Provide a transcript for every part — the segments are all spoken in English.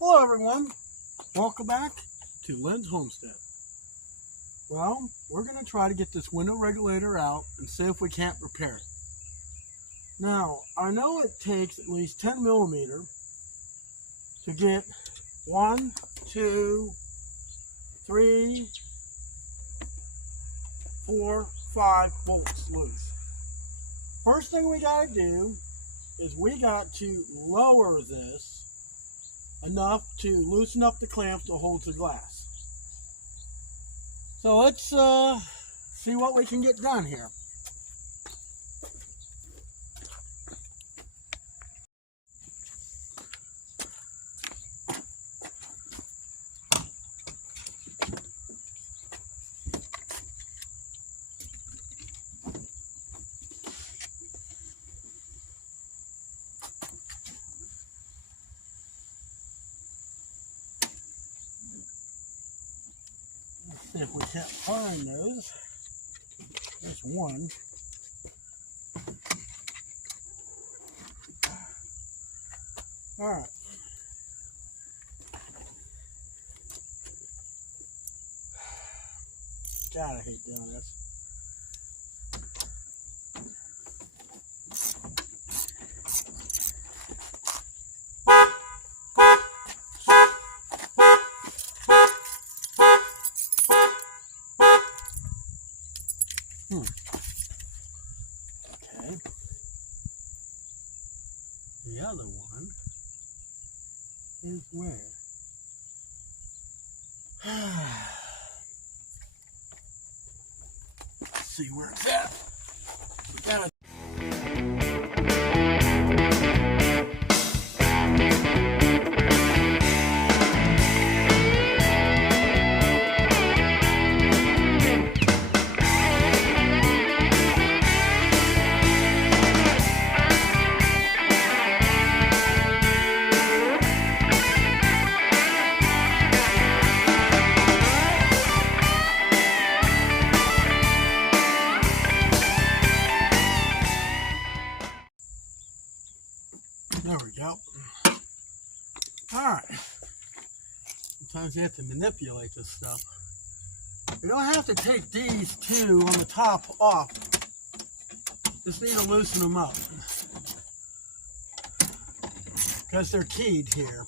Hello everyone, welcome back to Lynn's Homestead. Well, we're going to try to get this window regulator out and see if we can't repair it. Now, I know it takes at least 10 millimeter to get 1, 2, 3, 4, 5 bolts loose. First thing we got to do is we got to lower this enough to loosen up the clamp to hold the glass. So let's see what we can get done here. See if we can't find those. There's one. All right. God, I hate doing this. Okay. The other one is where? Let's see where it's at. We gotta There we go. Alright. Sometimes you have to manipulate this stuff. You don't have to take these two on the top off. Just need to loosen them up. Because they're keyed here.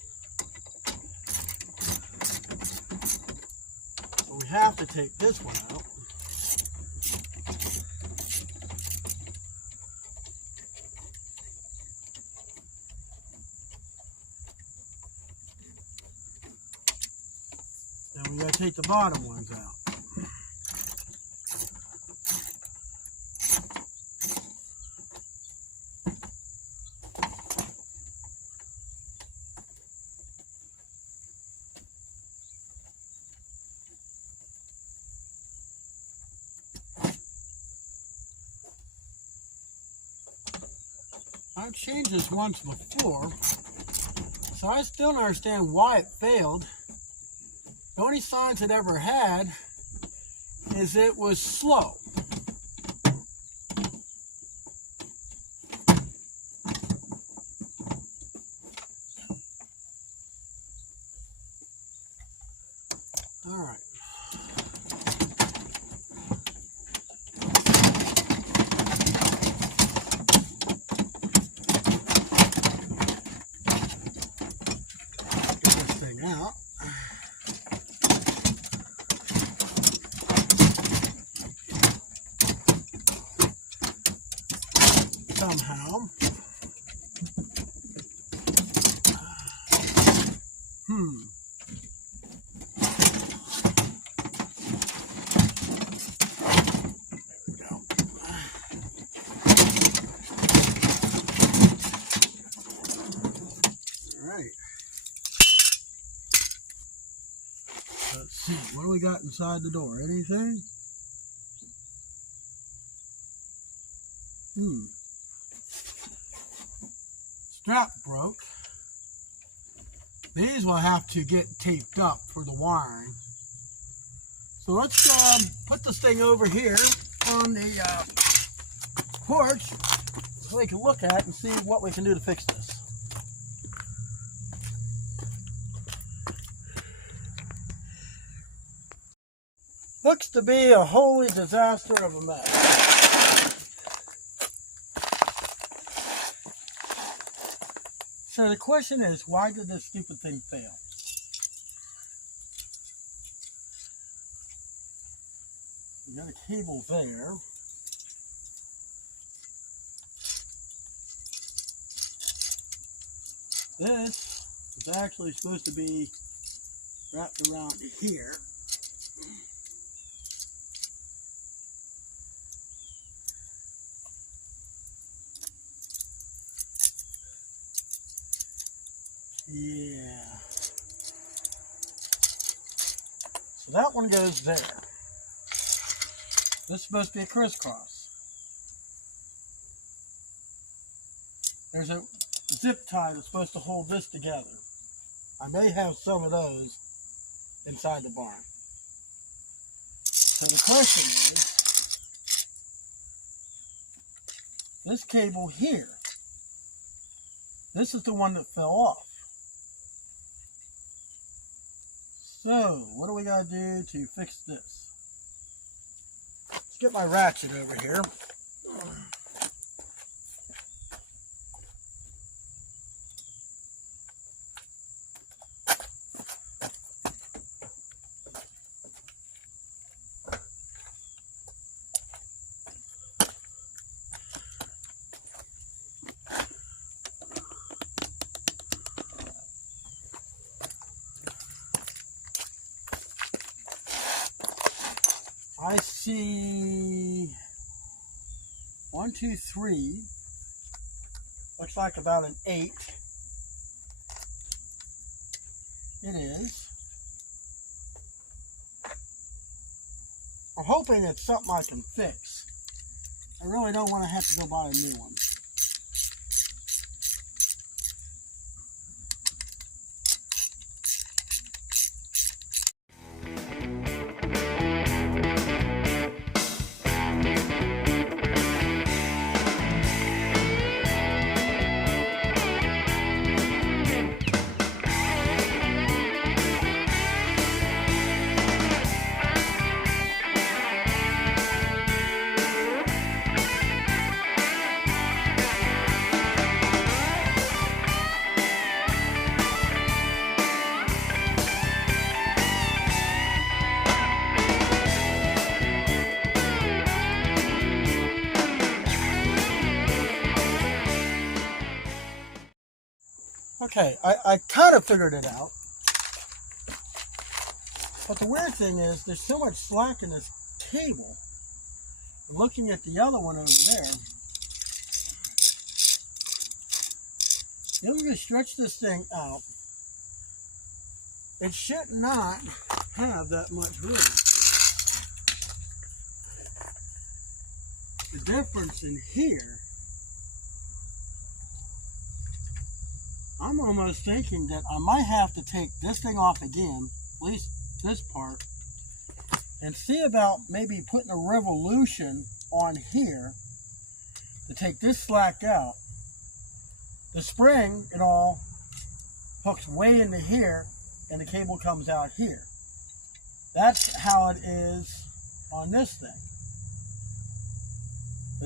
So we have to take this one out. We gotta take the bottom ones out. I've changed this once before, so I still don't understand why it failed. The only signs it ever had is it was slow. All right. Get this thing out. Somehow. There we go. All right. Let's see. What do we got inside the door? Anything? Strap broke. These will have to get taped up for the wiring. So let's put this thing over here on the porch so we can look at it and see what we can do to fix this. Looks to be a holy disaster of a mess. So the question is, why did this stupid thing fail? We got a cable there. This is actually supposed to be wrapped around here. Yeah. So that one goes there. This is supposed to be a crisscross. There's a zip tie that's supposed to hold this together. I may have some of those inside the barn. So the question is, this cable here, this is the one that fell off. So, what do we got to do to fix this? Let's get my ratchet over here. I see 1, 2, 3. Looks like about an 8. It is. I'm hoping it's something I can fix. I really don't want to have to go buy a new one. Okay, I kind of figured it out. But the weird thing is, there's so much slack in this cable. I'm looking at the other one over there. If we stretch this thing out, it should not have that much room. The difference in here, I'm almost thinking that I might have to take this thing off again, at least this part, and see about maybe putting a revolution on here to take this slack out. The spring, it all hooks way into here, and the cable comes out here. That's how it is on this thing.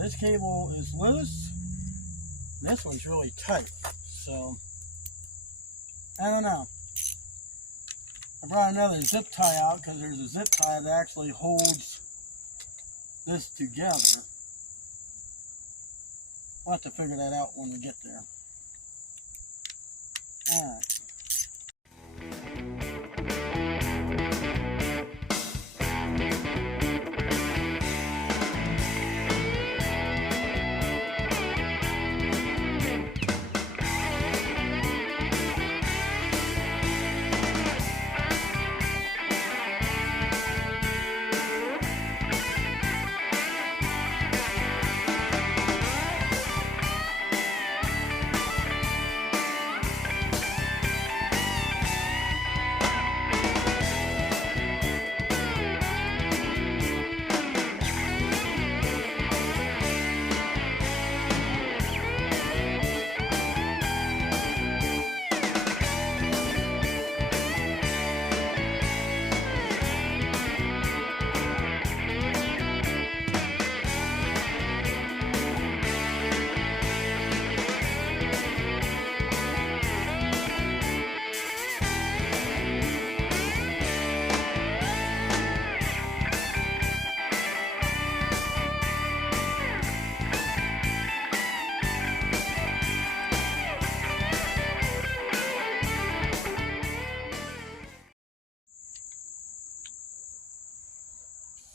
This cable is loose, and this one's really tight, so I don't know. I brought another zip tie out because there's a zip tie that actually holds this together. We'll have to figure that out when we get there. Alright.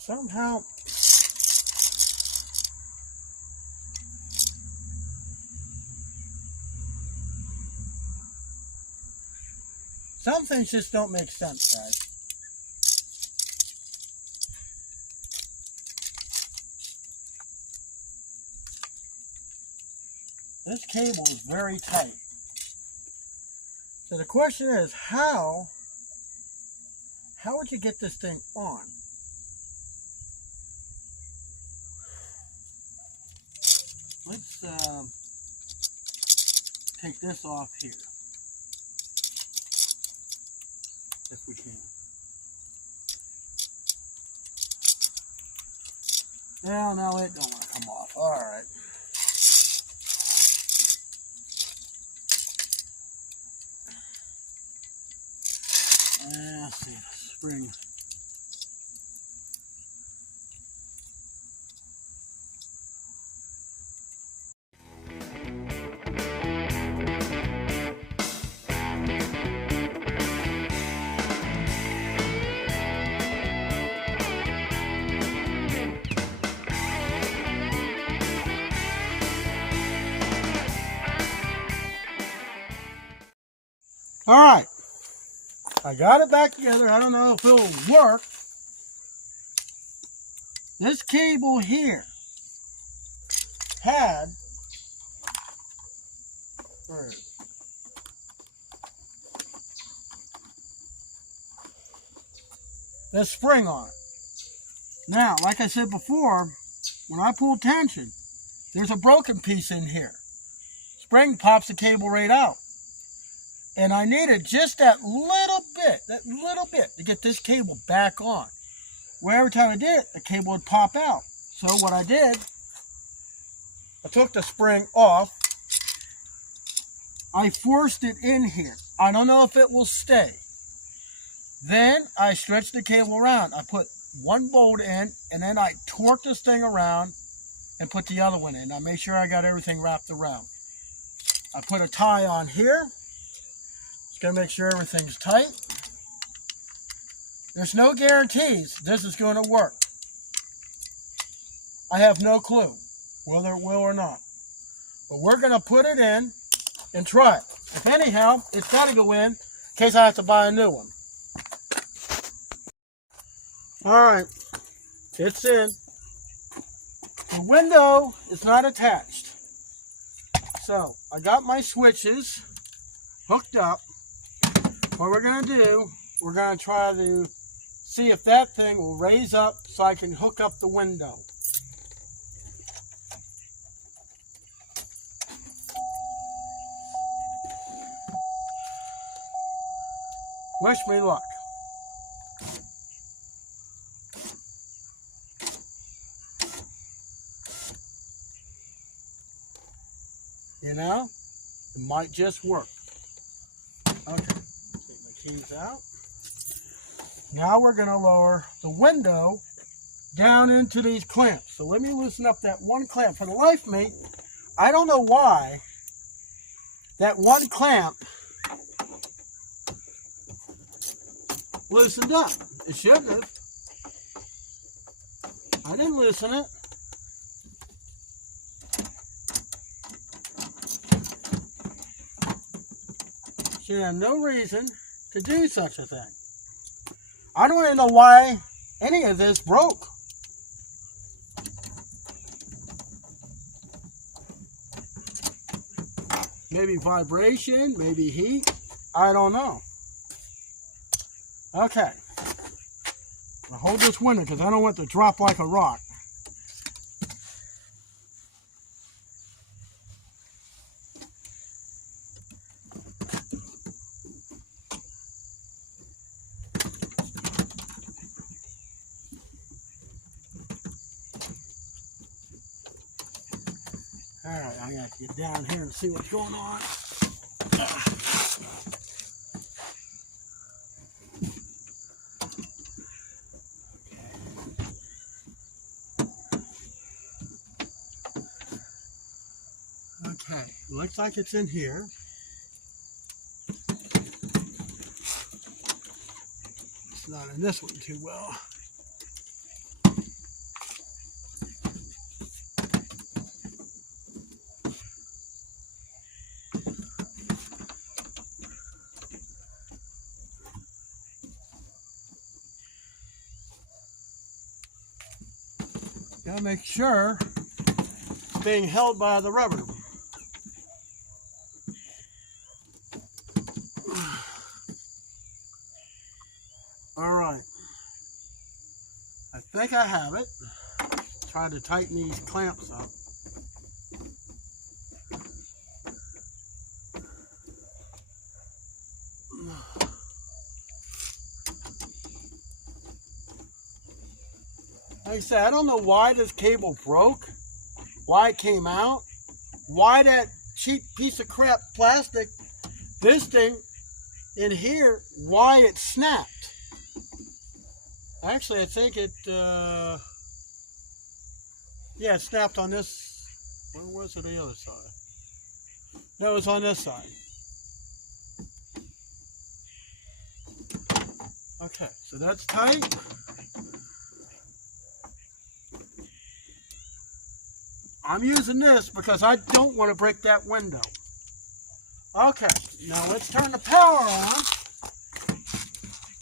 somehow some things just don't make sense, guys. This cable is very tight. So the question is, how would you get this thing on? Let's take this off here, if we can. Well, no, it don't want to come off. All right. Let's see, the spring. All right, I got it back together. I don't know if it'll work. This cable here had this spring on it. Now, like I said before, when I pull tension, there's a broken piece in here. Spring pops the cable right out. And I needed just that little bit to get this cable back on. Where every time I did it, the cable would pop out. So what I did, I took the spring off. I forced it in here. I don't know if it will stay. Then I stretched the cable around. I put one bolt in, and then I torqued this thing around and put the other one in. I made sure I got everything wrapped around. I put a tie on here. Got to make sure everything's tight. There's no guarantees this is going to work. I have no clue whether it will or not. But we're going to put it in and try it. If anyhow, it's got to go in case I have to buy a new one. Alright, it's in. The window is not attached. So, I got my switches hooked up. What we're going to do, we're going to try to see if that thing will raise up so I can hook up the window. Wish me luck. You know, it might just work. Okay. Keys out. Now we're going to lower the window down into these clamps. So let me loosen up that one clamp. For the life of me, I don't know why that one clamp loosened up. It shouldn't have. I didn't loosen it. Should have no reason to do such a thing. I don't even know why any of this broke. Maybe vibration, maybe heat. I don't know. Okay. I'll hold this window because I don't want it to drop like a rock. Alright, I'm going to have to get down here and see what's going on. Okay, looks like it's in here. It's not in this one too well. Gotta make sure it's being held by the rubber. All right. I think I have it. Try to tighten these clamps up. Like I said, I don't know why this cable broke, why it came out, why that cheap piece of crap plastic, this thing in here, why it snapped. Actually, I think it, yeah, it snapped on this, where was it on the other side? No, it was on this side. Okay, so that's tight. I'm using this because I don't want to break that window. Okay, now let's turn the power on.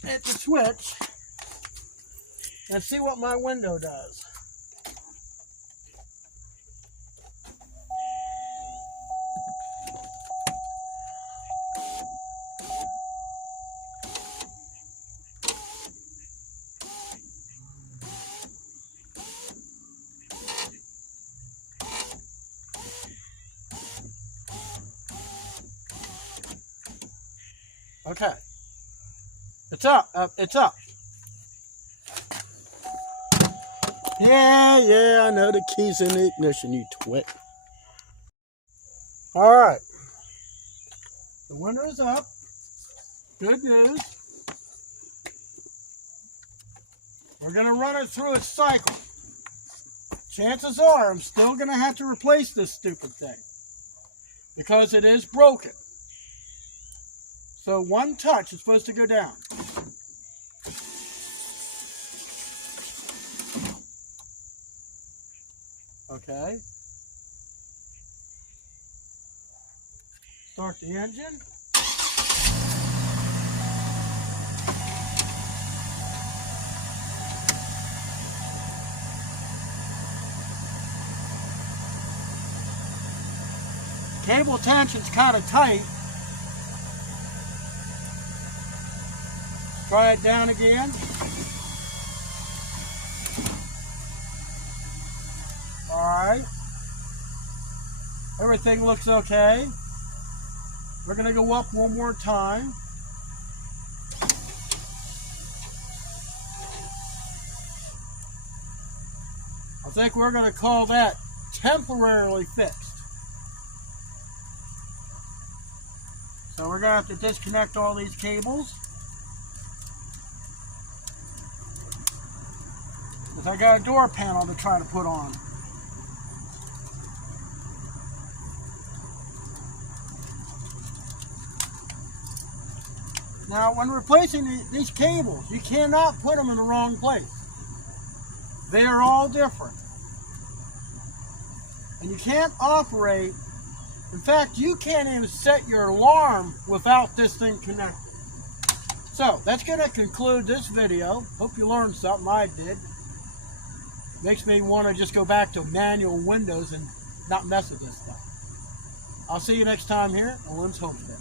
Hit the switch. And see what my window does. Okay. It's up. It's up. Yeah, I know the key's in the ignition, you twit. Alright. The window's up. Good news. We're going to run it through its cycle. Chances are I'm still going to have to replace this stupid thing, because it is broken. So one touch is supposed to go down. Okay. Start the engine. Cable tension's kind of tight. Try it down again. Alright. Everything looks okay. We're going to go up one more time. I think we're going to call that temporarily fixed. So we're going to have to disconnect all these cables. Because I got a door panel to try to put on. Now, when replacing these cables, you cannot put them in the wrong place. They are all different. And you can't operate, in fact, you can't even set your alarm without this thing connected. So, that's going to conclude this video. Hope you learned something. I did. Makes me want to just go back to manual windows and not mess with this stuff. I'll see you next time here on Lynn's Homestead.